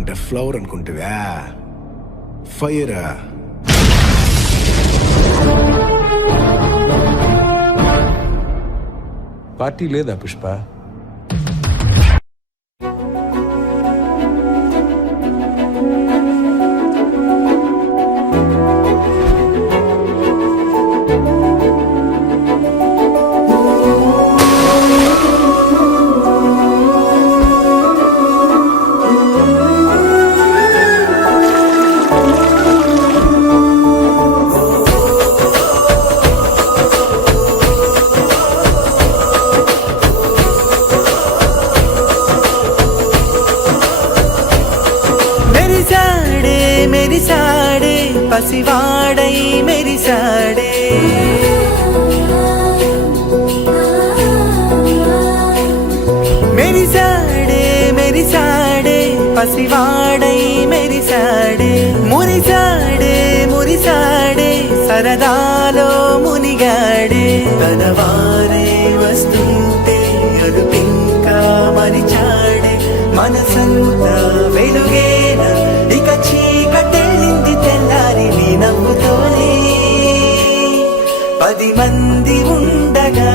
అంటే flower అనుకుంటువా? Fire. Party లేదా పుష్ప? మెరిసాడే పసివాడై మెరిసాడే మెరిసాడే మెరిసాడే పసివాడై మెరిసాడే మురిసాడే మురిసాడే సరదాలో మునిగాడే తనవారే వస్తుంటే అదుపింకా మరిచాడే మనసంతా వెలుగేన ఇక చీకటెళ్ళింది తెల్లారి నీ నవ్వుతోనే 10 మంది ఉండగా